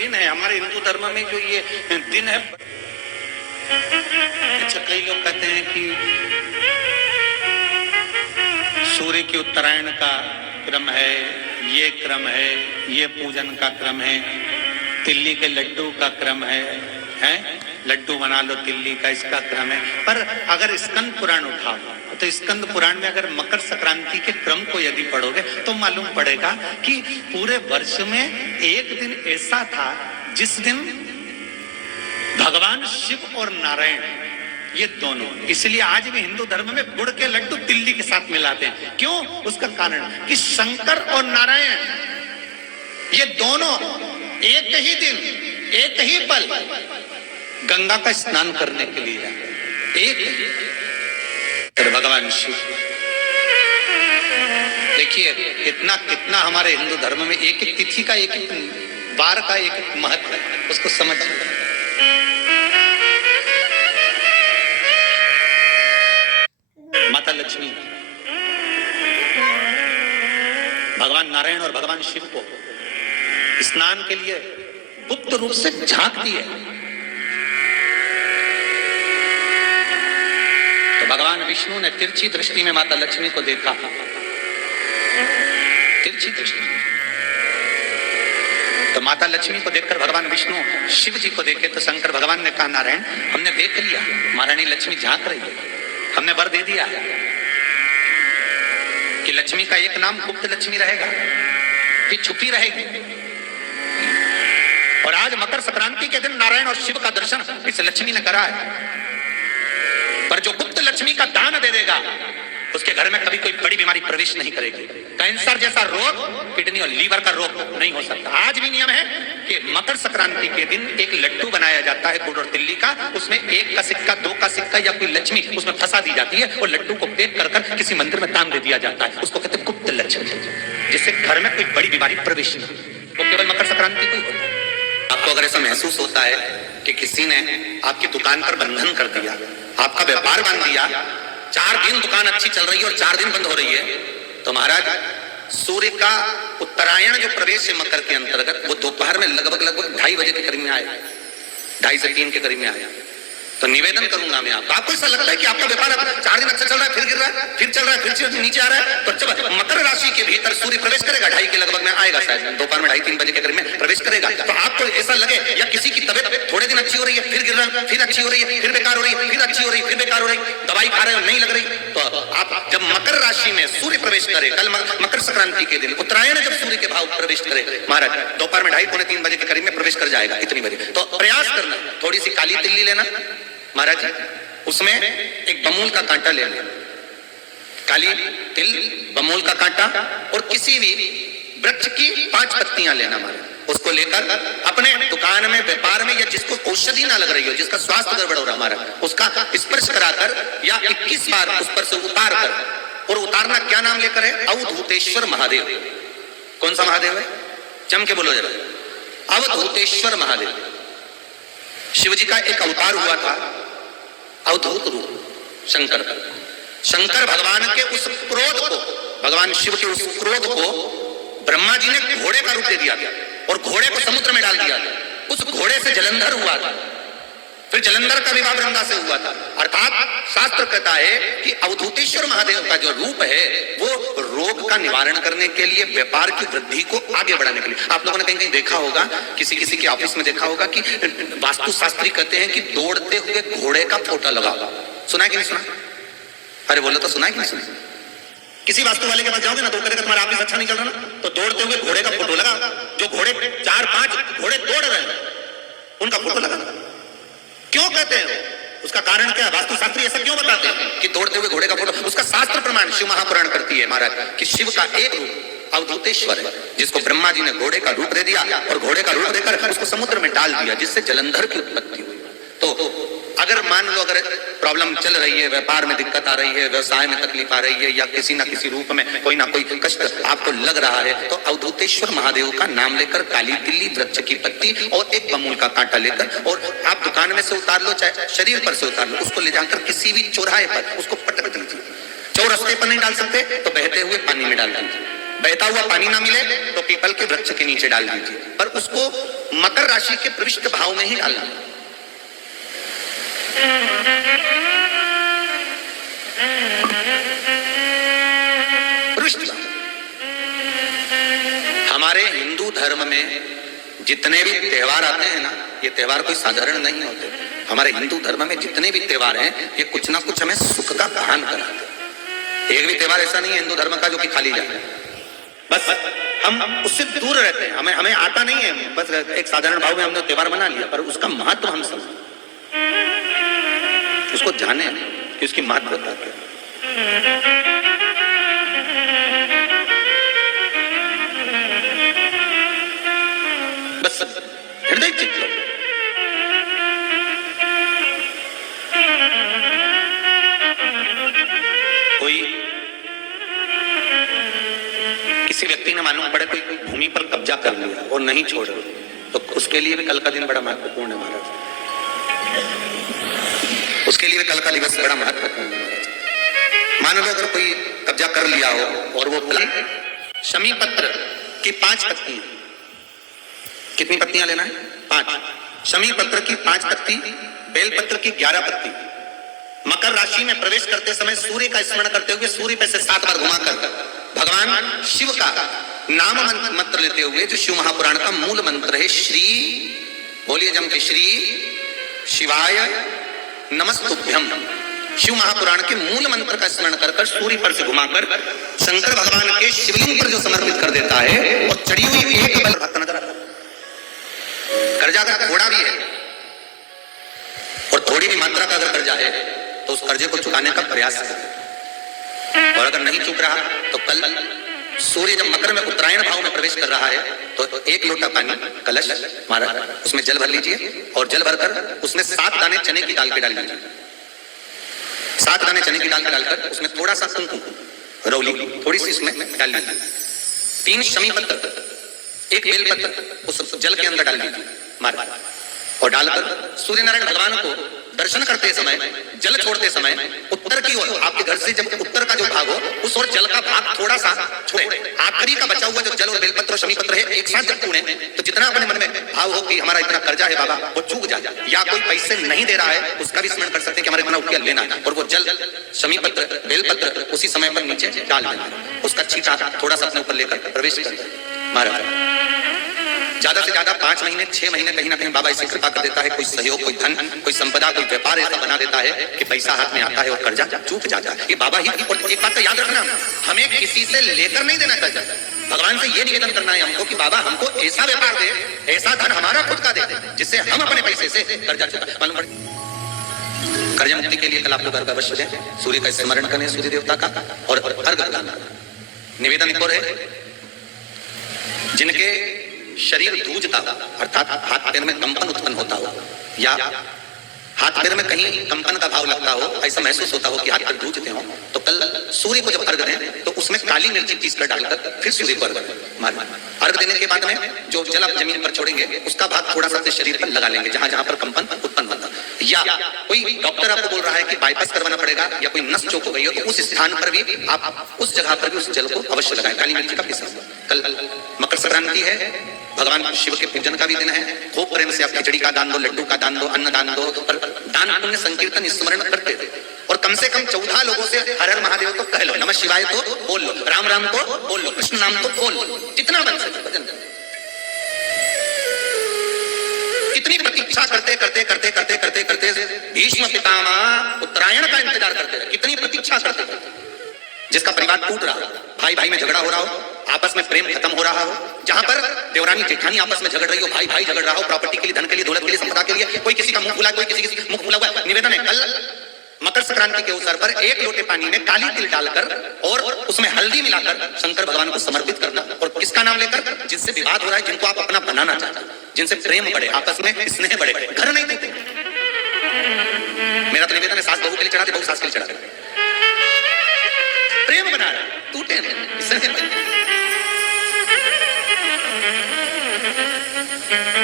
दिन है हमारे हिंदू धर्म में, जो ये दिन है। अच्छा, कई लोग कहते हैं कि सूर्य की उत्तरायण का क्रम है, ये क्रम है, ये पूजन का क्रम है, तिल्ली के लड्डू का क्रम है, लड्डू बना लो तिल्ली का, इसका क्रम है। पर अगर स्कंद पुराण उठाओ तो स्कंद पुराण में अगर मकर संक्रांति के क्रम को यदि पढ़ोगे तो मालूम पड़ेगा कि पूरे वर्ष में एक दिन ऐसा था जिस दिन भगवान शिव और नारायण, ये दोनों, इसलिए आज भी हिंदू धर्म में गुड़ के लड्डू तिल्ली के साथ मिलाते हैं। क्यों? उसका कारण कि शंकर और नारायण ये दोनों एक ही दिन, एक ही पल गंगा का स्नान करने के लिए जाते। एक भगवान शिव, देखिए कितना कितना हमारे हिंदू धर्म में एक एक तिथि का, एक एक बार का एक एक महत्व है, उसको समझिए। माता लक्ष्मी भगवान नारायण और भगवान शिव को स्नान के लिए गुप्त रूप से झांकती है। तो भगवान विष्णु ने तिरछी दृष्टि में माता लक्ष्मी को देखा, तिरछी दृष्टि। तो माता लक्ष्मी को देखकर भगवान विष्णु शिव जी को देखे तो शंकर भगवान ने कहा, नारायण हमने देख लिया, महारानी लक्ष्मी झांक रही है, हमने वर दे दिया कि लक्ष्मी का एक नाम गुप्त लक्ष्मी रहेगा, कि छुपी रहेगी। और आज मकर संक्रांति के दिन नारायण और शिव का दर्शन इस लक्ष्मी ने करा है। पर जो गुप्त लक्ष्मी का दान दे देगा उसके घर में कभी कोई बड़ी बीमारी प्रवेश नहीं करेगी। कैंसर जैसा रोग, किडनी और लीवर का रोग नहीं हो सकता। आज भी नियम है कि मकर संक्रांति के दिन एक लड्डू बनाया जाता है गुड़ और तिल्ली का, उसमें 1 का सिक्का, 2 का सिक्का या कोई लक्ष्मी उसमें फंसा दी जाती है और लड्डू को पैक कर किसी मंदिर में दान दे दिया जाता है। उसको कहते हैं गुप्त लक्ष्मी, जिससे घर में कोई बड़ी बीमारी प्रवेश नहीं, वो केवल मकर संक्रांति को ही होता है। आपको अगर ऐसा महसूस होता है कि किसी ने आपकी दुकान पर बंधन कर दिया, आपका व्यापार बांध दिया, 4 दिन दुकान अच्छी चल रही है और 4 दिन बंद हो रही है, तो महाराज सूर्य का उत्तरायण जो प्रवेश है मकर के अंतर्गत, वो दोपहर में लगभग 2:30 बजे के करीब में आया, 2:30 से 3 के करीब में आया। तो निवेदन करूंगा मैं आपको ऐसा लगता है कि आपका व्यापार 4 दिन अच्छा चल रहा है, फिर गिर रहा है, फिर चल रहा है, फिर नीचे आ रहा है, तो जब मकर राशि के भीतर सूर्य प्रवेश करेगा 2:30 के लगभग में आएगा, शायद दोपहर में 2:30-3 बजे के करीब में प्रवेश करेगा, तो आपको ऐसा लगे या किसी की तबियत थोड़े दिन अच्छी हो रही है, फिर गिर रहा है, फिर अच्छी हो रही है, फिर बेकार हो रही है, फिर अच्छी हो रही है, फिर बेकार हो रही है, दवाई खा रहे हो नहीं लग रही, तो आप जब मकर राशि में सूर्य प्रवेश करे, कल मकर संक्रांति के दिन उत्तरायण जब सूर्य के भाव प्रवेश करे महाराज, दोपहर में 2:30-3 बजे के करीब में प्रवेश कर जाएगा, इतनी बजे। तो प्रयास करना, थोड़ी सी काली तिल्ली लेना महाराज, उसमें एक बमूल का कांटा लेना, काली तिल, बमूल का कांटा और किसी भी वृक्ष की 5 पत्तियां लेना महाराज, उसको लेकर अपने दुकान में, व्यापार में, या जिसको औषधि ना लग रही हो, जिसका स्वास्थ्य गड़बड़ हो रहा महाराज, उसका स्पर्श कराकर या 21 बार उस पर से उतार कर, और उतारना क्या नाम लेकर है? अवधूतेश्वर महादेव। कौन सा महादेव है? जम के बोलो जरा, अवधूतेश्वर महादेव। शिव जी का एक अवतार हुआ था, अवधूत रूप शंकर। शंकर भगवान के उस क्रोध को, भगवान शिव के उस क्रोध को ब्रह्मा जी ने घोड़े का रूप दे दिया था और घोड़े को समुद्र में डाल दिया था। उस घोड़े से जलंधर हुआ था, फिर जलंधर का विवाह ब्रह्मा से हुआ था। अर्थात शास्त्र कहता है कि अवधूतेश्वर महादेव का जो रूप है वो रोग का निवारण करने के लिए, व्यापार की वृद्धि को आगे बढ़ाने के लिए। आप लोगों ने कहीं कहीं देखा होगा, किसी किसी के ऑफिस में देखा होगा कि वास्तुशास्त्री कहते हैं कि दौड़ते हुए घोड़े का फोटो लगाओ। सुना है कि नहीं सुना? अरे बोलो तो सुना है कि नहीं सुना? किसी वास्तु वाले के पास जाओगे ना तो कहेगा तुम्हारा ऑफिस अच्छा नहीं चल रहा ना, तो दौड़ते हुए घोड़े का फोटो लगाओ। जो घोड़े 4-5 घोड़े दौड़ रहे हैं उनका फोटो लगाना। क्यों कहते हैं? उसका कारण क्या है? वास्तुशास्त्री ऐसा क्यों बताते हैं कि दौड़ते हुए घोड़े का फोटो? उसका शास्त्र प्रमाण शिव महापुराण करती है महाराज कि शिव का एक रूप अवधूतेश्वर है, जिसको ब्रह्मा जी ने घोड़े का रूप दे दिया और घोड़े का रूप देकर उसको समुद्र में डाल दिया, जिससे जलंधर की उत्पत्ति हुई। तो अगर मान लो अगर प्रॉब्लम चल रही है, व्यापार में दिक्कत आ रही है, व्यवसाय में तकलीफ आ रही है, या किसी ना किसी रूप में कोई ना कोई कष्ट आपको लग रहा है, तो अवधूतेश्वर महादेव का नाम लेकर काली तिल्ली, वृक्ष की पत्ती और एक बमूल का कांटा लेकर, और आप दुकान में से उतार लो, चाहे शरीर पर से उतार लो, उसको ले जाकर किसी भी चौराहे पर उसको पटक दीजिए। चौरस्ते पर नहीं डाल सकते तो बहते हुए पानी में डाल दीजिए। बहता हुआ पानी ना मिले तो पीपल के वृक्ष के नीचे डाल दीजिए, पर उसको मकर राशि के प्रविष्ट भाव में ही डालना। प्रविष्ट हमारे हिंदू धर्म में जितने भी त्योहार आते हैं ना, ये त्योहार कोई साधारण नहीं होते। हमारे हिंदू धर्म में जितने भी त्योहार हैं, ये कुछ ना कुछ हमें सुख का भान कराते हैं। एक भी त्योहार ऐसा नहीं है हिंदू धर्म का जो कि खाली जाए। बस हम उससे दूर रहते हैं, हमें आता नहीं है। बस एक साधारण भाव में हमने त्योहार बना लिया, पर उसका महत्व हम समझ, उसको जाने कि उसकी महत्वता क्या है। बस हृदय चित्त लो। कोई किसी व्यक्ति ने मालूम पड़े कोई भूमि पर कब्जा कर लिया और नहीं छोड़, तो उसके लिए भी कल का दिन बड़ा महत्वपूर्ण है महाराज। उसके लिए कल का दिवस बड़ा महत्वपूर्ण है। मान लो अगर कोई कब्जा कर लिया हो और वो शमी पत्र की 5 पत्तियां, कितनी पत्तियां लेना है? 5। शमी पत्र की 5 पत्ती, बेल पत्र की 11 पत्ती, मकर राशि में प्रवेश करते समय सूर्य का स्मरण करते हुए सूर्य पे से 7 बार घुमाकर भगवान शिव का नाम मंत्र लेते हुए, जो शिव महापुराण का मूल मंत्र है, श्री, बोलिए जम के, श्री शिवाय नमस्तुभ्यम। शिव महापुराण के मूल मंत्र का स्मरण कर सूर्य पर से घुमाकर शंकर भगवान के शिवलिंग पर जो समर्पित कर देता है, और चढ़ी हुई एक बल भक्त नजर आता है। कर्जा का घोड़ा भी है, और थोड़ी भी मात्रा का अगर कर्जा है तो उस कर्जे को चुकाने का प्रयास करें। और अगर नहीं चुक रहा तो कल सूर्य जब मकर में उत्तरायण भाव में प्रवेश कर रहा है, तो 1 लोटा पानी कलश मारा, उसमें जल भर लीजिए, और जल भरकर उसमें 7 दाने चने की दाल के डाल दीजिए। 7 दाने चने की दाल के डालकर उसमें थोड़ा सा कुमकुम, रौली थोड़ी सी उसमें डाल दीजिए। 3 शमी पत्र, 1 बेल पत्र उस जल के अंदर डाल दीजिए, मारा, और डालकर सूर्य नारायण भगवान को दर्शन करते समय, जल छोड़ते समय उत्तर की ओर, आपके घर से जब उत्तर का जो भाग हो उस ओर जल का भाग थोड़ा सा छोड़े। आखिरी का बचा हुआ जो जल और बेलपत्र और शमी पत्र है एक साथ जब छूने, तो जितना अपने मन में भाव हो कि हमारा इतना कर्जा है बाबा, वो चूक जाए, या कोई पैसे नहीं दे रहा है उसका भी स्मरण कर सकते हैं कि हमारे इतना रुपया लेना है, और वो जल, शमी पत्र, बेलपत्र उसी समय पर नीचे डाल देना, उसका छींटा थोड़ा सा अपने ऊपर लेकर प्रवेश करना। महाराज ज्यादा से ज्यादा 5 महीने 6 महीने कहीं ना कहीं बाबा ऐसी कृपा कर देता है, कोई सहयोग, कोई धन, कोई संपदा, कोई व्यापार ऐसा बना देता है कि पैसा हाथ में आता है और कर्जा चूक जाता है। ये बाबा ही। और एक बात तो याद रखना, हमें किसी से लेकर नहीं देना कर्जा, भगवान से ये निवेदन करना है हमको कि बाबा हमको ऐसा व्यापार दे, ऐसा धन हमारा खुद का दे, जिससे हम अपने पैसे से कर्जा चुका। मालूम पड़े कर्जा मुक्ति के लिए कल आप लोग अर्घ अवश्य दें, सूर्य का स्मरण करें, सूर्य देवता का, और अर्घ लगाना। निवेदन एक और है, जिनके शरीर धूजता, अर्थात हाथ पैर में कंपन उत्पन्न होता हो, या हाथ पैर में कहीं कंपन का भाव लगता हो, ऐसा महसूस होता हो कि हाथ पैर धूजते हो, तो कल सूर्य को जब अर्घ दें तो उसमें काली मिर्ची पीसकर डालकर फिर सूर्य को अर्घ मारना। अर्घ देने के बाद में जो जल आप जमीन पर छोड़ेंगे उसका भाग थोड़ा सा अपने शरीर पर लगा लेंगे, जहां जहां पर कंपन उत्पन्न होता। या कोई डॉक्टर आपको बोल रहा है कि बाईपास करवाना पड़ेगा, या कोई नस चौक हो गई हो, तो उस स्थान पर भी आप उस जगह पर भी उस जल को अवश्य लगाएं, काली मिर्ची का पीसा। कल मकर संक्रांति है, भगवान शिव के पूजन का भी दिन है। खूब प्रेम से आप खिचड़ी का दान दो, लड्डू का दान दो, अन्न दान दो, और दान पुण्य संकीर्तन स्मरण करते थे। और कम से कम 14 लोगों से हर हर महादेव तो कह लो, नमः शिवाय तो बोल लो, राम राम तो बोल लो, कृष्ण नाम तो बोल लो, जितना बन सके भजन। कितनी प्रतीक्षा करते करते करते करते करते करते भीष्म पितामह उत्तरायण का इंतजार करते रहे, कितनी प्रतीक्षा करते करते। जिसका परिवार टूट रहा हो, भाई भाई में झगड़ा हो रहा हो, आपस में प्रेम खत्म हो रहा हो, जहां पर देवरानी जेठानी आपस में झगड़ रही हो, भाई भाई झगड़ रहा हो, प्रॉपर्टी के लिए, धन के लिए, दौलत के लिए, संपदा के लिए, कोई किसी का मुंह खुला, कोई किसी का मुंह खुला हुआ। निवेदन है कल मकर संक्रांति के अवसर पर 1 लोटे पानी में काली तिल डालकर और उसमें हल्दी मिलाकर शंकर भगवान को समर्पित करना। और किसका नाम लेकर? जिनसे विवाद हो रहा है, जिनको आप अपना बनाना चाहते हैं, जिनसे प्रेम बढ़े, आपस में स्नेह बढ़े, घर नहीं देते। मेरा तो निवेदन है, सास बहू के लिए चढ़ाते, बहू सास के लिए चढ़ाते, प्रेम बना रहा, टूटे नहीं।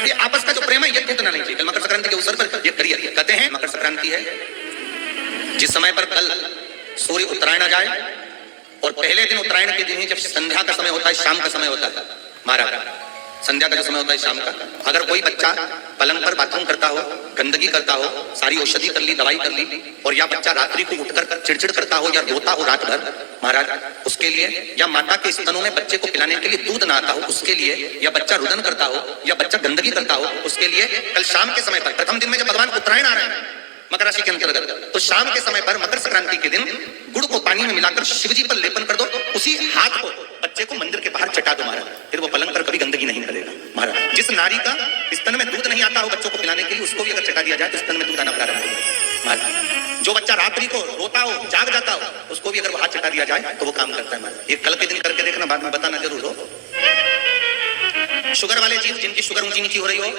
ये आपस का जो प्रेम है ये टूटना नहीं चाहिए। मकर संक्रांति के अवसर पर ये करिए। कहते हैं मकर संक्रांति है जिस समय पर कल सूर्य उत्तरायण आ जाए और पहले दिन उत्तरायण के दिन ही जब संध्या का समय होता है, शाम का समय होता है महाराज, संध्या का जो समय होता है शाम का, अगर कोई बच्चा पलंग पर बाथरूम करता हो, गंदगी करता हो, सारी औषधि कर ली, दवाई कर ली, और या बच्चा रात्रि को उठकर चिड़चिड़ करता हो या रोता हो रात भर महाराज, उसके लिए, या माता के स्तनों में बच्चे को पिलाने के लिए दूध ना आता हो उसके लिए, या बच्चा रुदन करता हो, या बच्चा गंदगी करता हो उसके लिए, कल शाम के समय पर, प्रथम दिन में जब भगवान उत्तरायण आ रहे हैं मकर राशि के अंतर्गत, तो शाम के समय पर मकर संक्रांति के दिन गुड़ को पानी में मिलाकर शिवजी पर लेपन कर दो, उसी हाथ को बच्चे को मंदिर के बाहर चटा दो महाराज, फिर वो पलंग पर कभी गंदगी नहीं करेगा महाराज। जिस नारी का स्तन में दूध नहीं आता हो बच्चों को पिलाने के लिए, उसको भी अगर चटा दिया जाए तो स्तन में दूध आना प्रारंभ होगा महाराज। जो बच्चा रात्रि को रोता हो, जाग जाता हो, उसको भी अगर वो हाथ चटा दिया जाए तो वो काम करता है महाराज। ये कल के दिन करके देखना, बाद में बताना जरूर हो। शुगर वाले जीव जिनकी शुगर ऊंची नीची हो रही हो,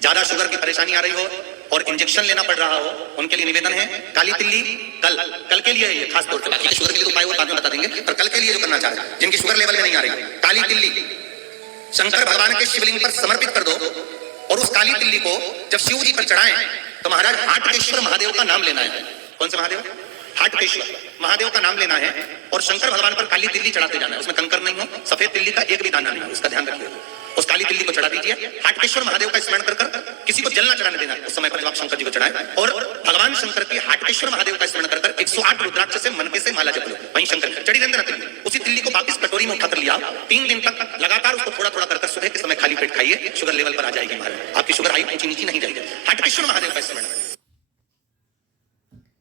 ज्यादा शुगर की परेशानी आ रही हो और इंजेक्शन लेना पड़ रहा हो, उनके लिए निवेदन है, काली तिल्ली कल के लिए है ये खास तौर पे, बाकी शुगर के लिए तो उपाय वो बाद में बता देंगे, पर कल के लिए जो करना चाह रहे हैं, जिनकी शुगर लेवल में नहीं आ रही, काली तिल्ली शंकर भगवान के शिवलिंग पर समर्पित कर दो, और उस काली तिल्ली को जब शिव जी पर चढ़ाएं तो महाराज हाटकेश्वर महादेव का नाम लेना है। कौन से महादेव? हाटकेश्वर महादेव का नाम लेना है, और शंकर भगवान पर काली तिल्ली चढ़ाते जाना है, उसमें कंकर नहीं हो, सफेद तिल्ली का एक भी दाना नहीं हो, उसका ध्यान रखिए। उस काली तिल्ली को चढ़ा दीजिए, हाटकेश्वर महादेव का स्मरण कर किसी को जल न चढ़ाने देना उस समय पर जब आप शंकर जी को चढ़ाएं, और भगवान शंकर की हाटकेश्वर महादेव का स्मरण कर 108 रुद्राक्ष से मन के से माला जप लो, वहीं शंकर चढ़ी रहने देना तिल्ली। उसी तिल्ली को वापस कटोरी में उठाकर लिया, 3 दिन तक लगातार उसको थोड़ा थोड़ा कर सुबह के समय खाली पेट खाइए, शुगर लेवल पर आ जाएगी महाराज, आपकी शुगर हाई ऊंची नीची नहीं जाएगी। हाटकेश्वर महादेव का स्मरण